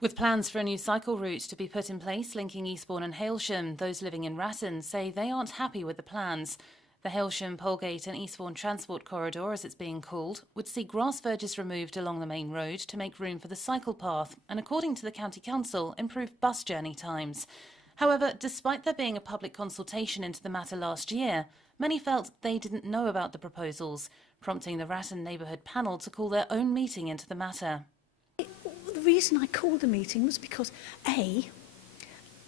With plans for a new cycle route to be put in place linking Eastbourne and Hailsham, those living in Ratton say they aren't happy with the plans. The Hailsham, Polegate and Eastbourne Transport Corridor, as it's being called, would see grass verges removed along the main road to make room for the cycle path and, according to the County Council, improve bus journey times. However, despite there being a public consultation into the matter last year, many felt they didn't know about the proposals, prompting the Ratton Neighbourhood Panel to call their own meeting into the matter. The reason I called the meeting was because, a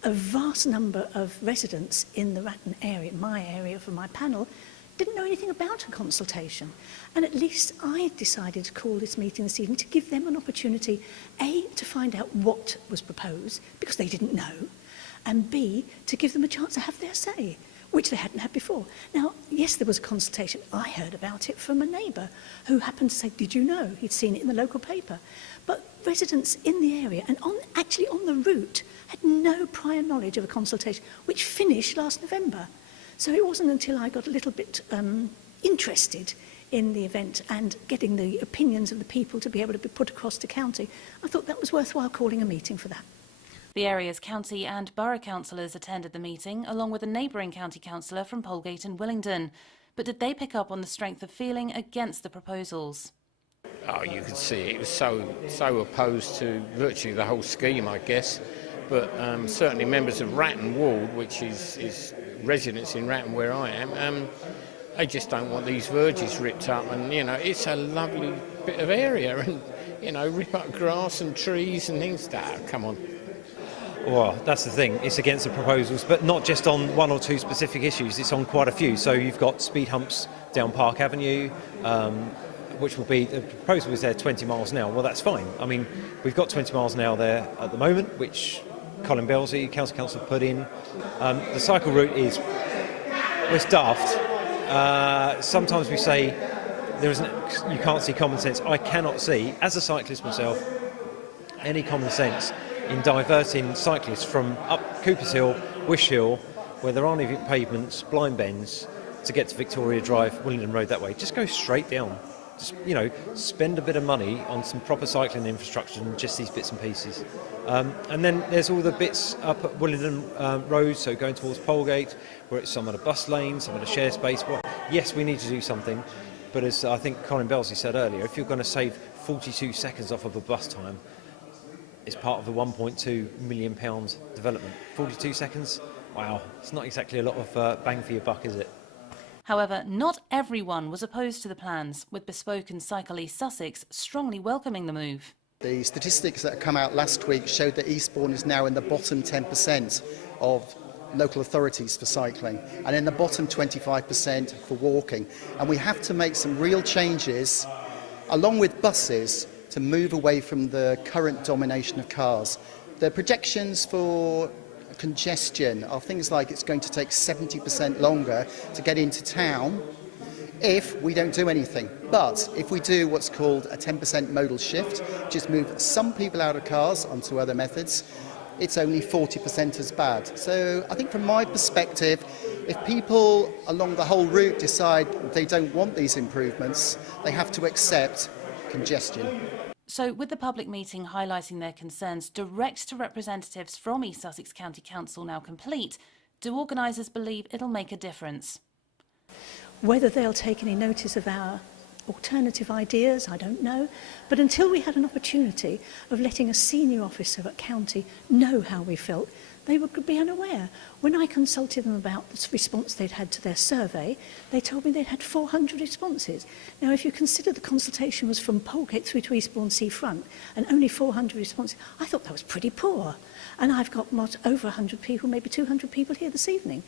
vast number of residents in the Ratton area, my area for my panel, didn't know anything about a consultation. And at least I decided to call this meeting this evening to give them an opportunity, A, to find out what was proposed, because they didn't know, and B, to give them a chance to have their say, which they hadn't had before. Now, yes, there was a consultation. I heard about it from a neighbour who happened to say, did you know? He'd seen it in the local paper. But residents in the area and actually on the route had no prior knowledge of a consultation, which finished last November. So it wasn't until I got a little bit interested in the event and getting the opinions of the people to be able to be put across to county, I thought that was worthwhile calling a meeting for that. The area's county and borough councillors attended the meeting, along with a neighbouring county councillor from Polegate and Willingdon. But did they pick up on the strength of feeling against the proposals? Oh, you could see it was so opposed to virtually the whole scheme, I guess. But certainly members of Ratton Ward, which is residents in Ratton where I am, they just don't want these verges ripped up. And, you know, it's a lovely bit of area. And, you know, rip up grass and trees and things. Come on. Well, that's the thing. It's against the proposals, but not just on one or two specific issues. It's on quite a few. So you've got speed humps down Park Avenue, which will be, the proposal is there 20 miles an hour. Well, that's fine. I mean, we've got 20 miles an hour there at the moment, which Colin Belsey, Council put in. The cycle route is, well, it's daft. Sometimes we say you can't see common sense. I cannot see, as a cyclist myself, any common sense in diverting cyclists from up Cooper's Hill, Wish Hill, where there aren't even pavements, blind bends, to get to Victoria Drive, Willingdon Road that way. Just go straight down. Just, you know, spend a bit of money on some proper cycling infrastructure and just these bits and pieces. And then there's all the bits up at Willingdon Road, so going towards Polegate, where it's some of the bus lanes, some of the shared space. Well, yes, we need to do something, but as I think Colin Belsey said earlier, if you're going to save 42 seconds off of a bus time, it's part of the £1.2 million development. 42 seconds? Wow, it's not exactly a lot of bang for your buck, is it? However, not everyone was opposed to the plans, with Bespoke and Cycle East Sussex strongly welcoming the move. The statistics that come out last week showed that Eastbourne is now in the bottom 10% of local authorities for cycling and in the bottom 25% for walking. And we have to make some real changes, along with buses, to move away from the current domination of cars. The projections for congestion are things like it's going to take 70% longer to get into town if we don't do anything. But if we do what's called a 10% modal shift, just move some people out of cars onto other methods, it's only 40% as bad. So I think from my perspective, if people along the whole route decide they don't want these improvements, they have to accept congestion. So, with the public meeting highlighting their concerns direct to representatives from East Sussex County Council now complete, do organisers believe it'll make a difference? Whether they'll take any notice of our alternative ideas, I don't know. But until we had an opportunity of letting a senior officer at county know how we felt, they would be unaware. When I consulted them about the response they'd had to their survey, they told me they'd had 400 responses. Now, if you consider the consultation was from Polegate through to Eastbourne Seafront and only 400 responses, I thought that was pretty poor. And I've got over 100 people, maybe 200 people here this evening,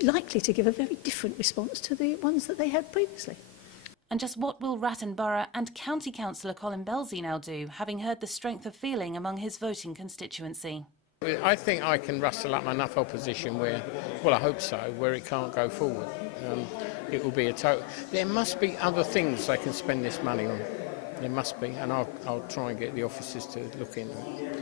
likely to give a very different response to the ones that they had previously. And just what will Ratton Borough and County Councillor Colin Belsey now do, having heard the strength of feeling among his voting constituency? I think I can rustle up enough opposition where, well, I hope so, where it can't go forward. It will be a total. There must be other things they can spend this money on. There must be, and I'll try and get the officers to look into it.